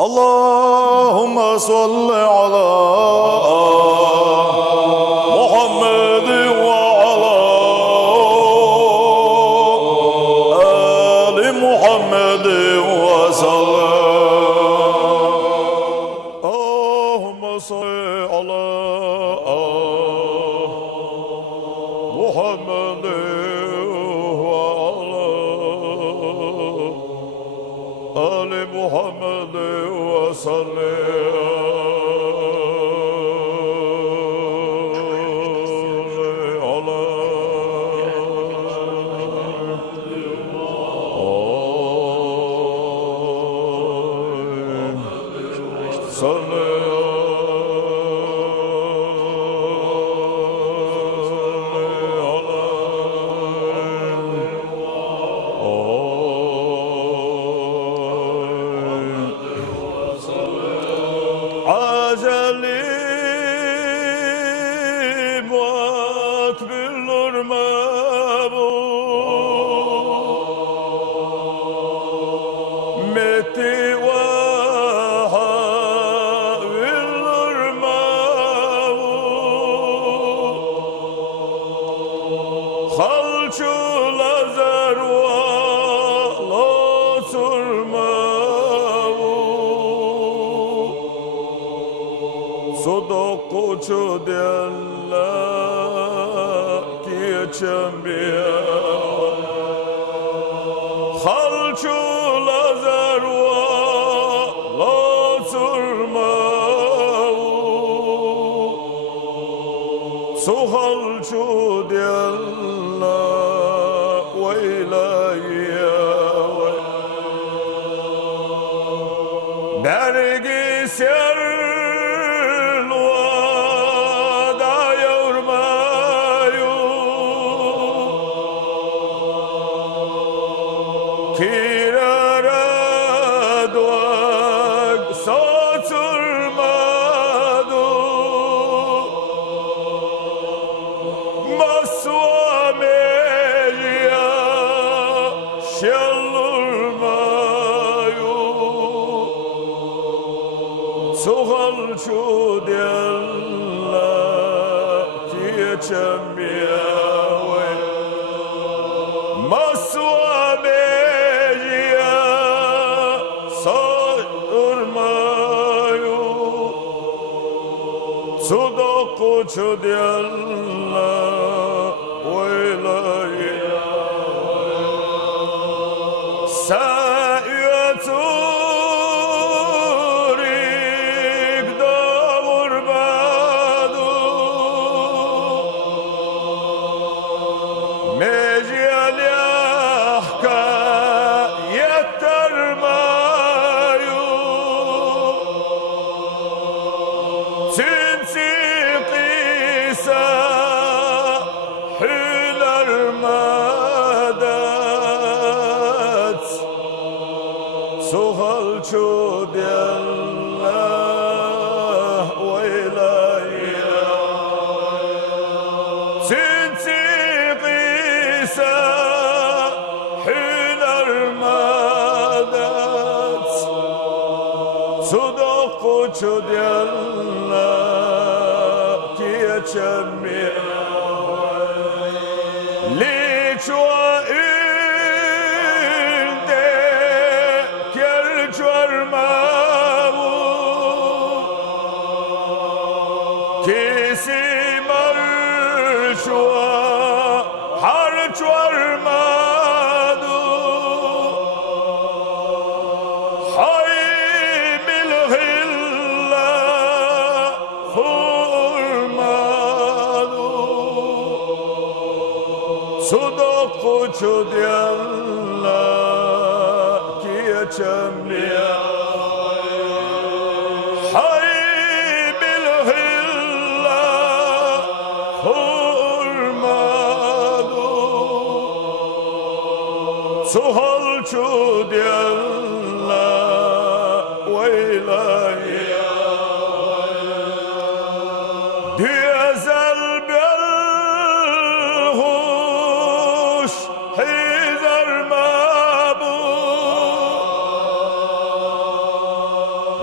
اللهم صل على محمد وعلى آل محمد وسلم. اللهم صل على محمد وعلى آل محمد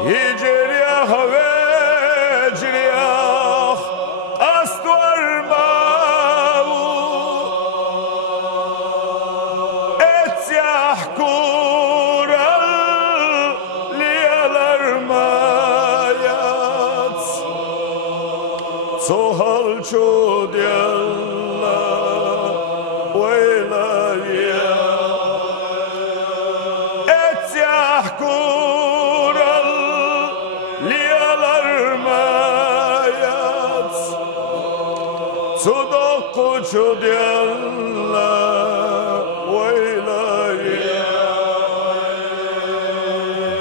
يجريخ ويجريخ أستور ماو اتيح كورل ليالر مايات سوهل شود يلا ويلايا اتيح كورل ليالر مايات صدق شود يلا ويلايا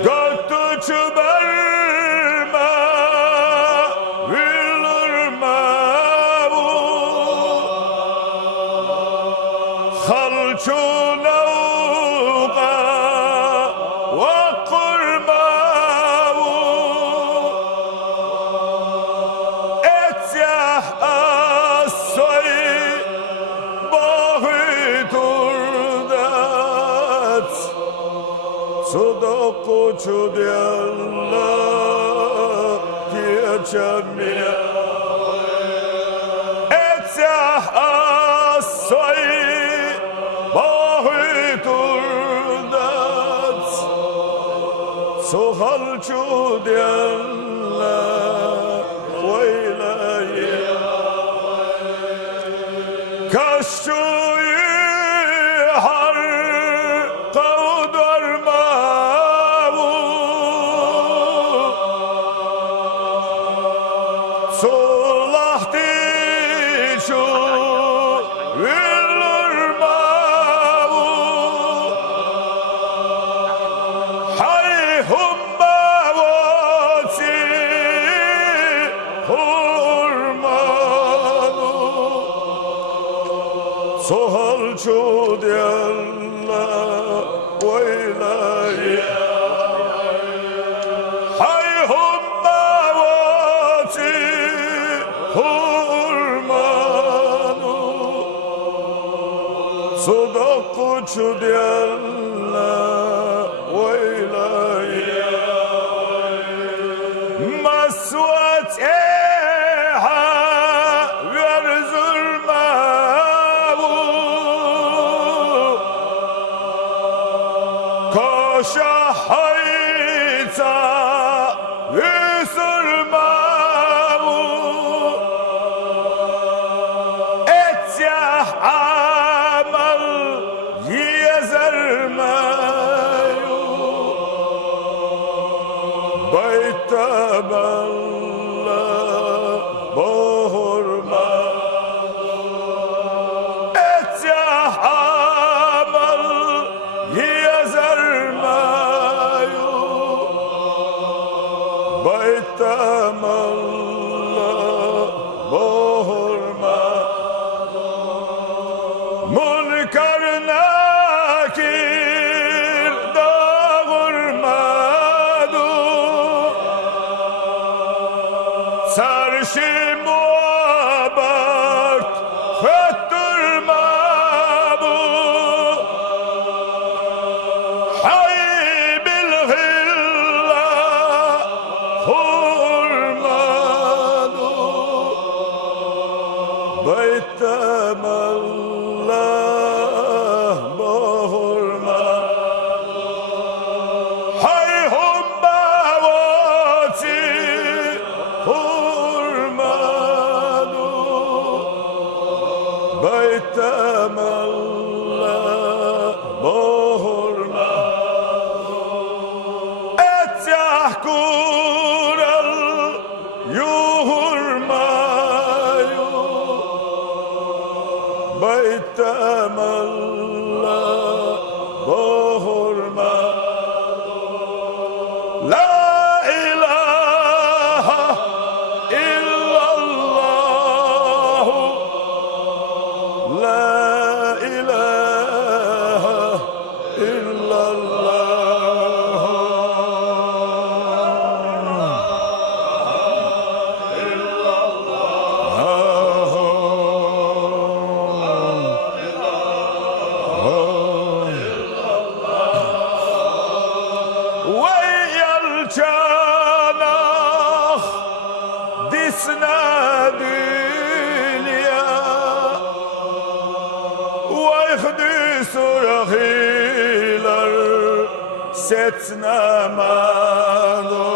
قلت شبرما خلشو نوغا وقرماو اتيح السوي باهي تردات صدق شد الله كيشمي اتيح السوي باهي تردات سوهل شود يلا ويلاي كشوي هر قودر ماو صلحتي شو سوهل شود يلا ويلاي حيهم مواتي هرمانو صدق شود يلا ويلاي مسوات شحيتا يسر ماو اتيح عمل يزر مايو بيت بلا بهر ما اتيح عمل يزر بيت ملا بهر ما منكر ناكير داغر مادو سرشي موابرت فتر مابو حي بالغلة بيت ملا بهر ما حيهم مواتي هرمانو بيت ملا بهر ما اتيح كورل يهر بيت ملا بهر ما لا إله إلا الله لا إله إلا الله setna mano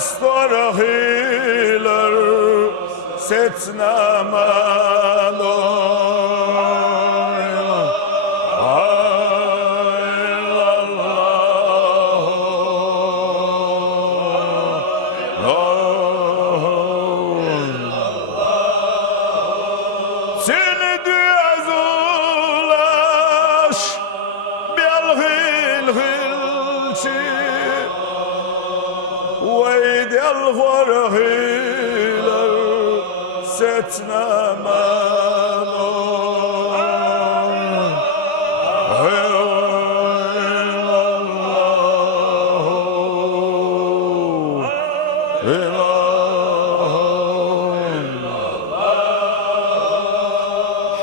Astor healer setna mano setna mano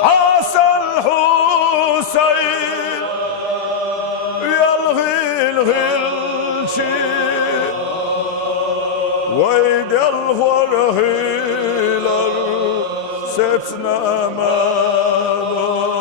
حسن حسين يلغي الغلشي ويد الغرهي setna mano